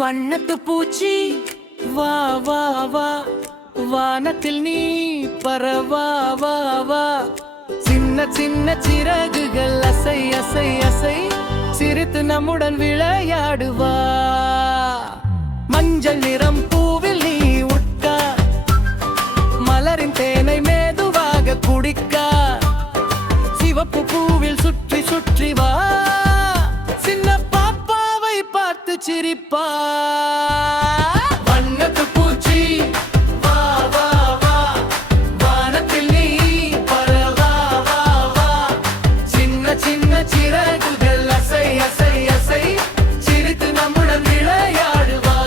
வண்ணத்து பூச்சி வா வா வா, வானத்தில் நீ பரவா வா வா. சின்ன சின்ன சிறகுகள் அசை அசை அசை, சிரித்து நம்முடன் விளையாடுவா. மஞ்சள் நிறம் பூவில் நீ உட்கா, மலரின் தேனை மேதுவாக குடிக்கா. சிவப்பு பூவில் சுற்றி சுற்றி வா, சின்ன பாப்பாவை பார்த்து சிரிப்பா. வண்ணத்து பூச்சி வா வா வா, வானத்தில் நீ பரவா வா வா. சின்ன சின்ன சிறகுகள் அசை அசை அசை, சிரித்து நம்முடன் விளையாடுவா.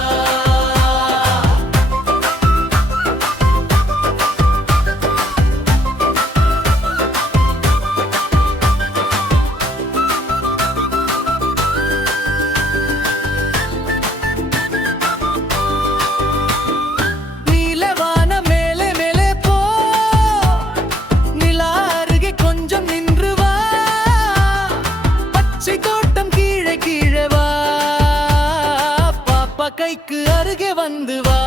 கைக்கு அருகே வந்து வா.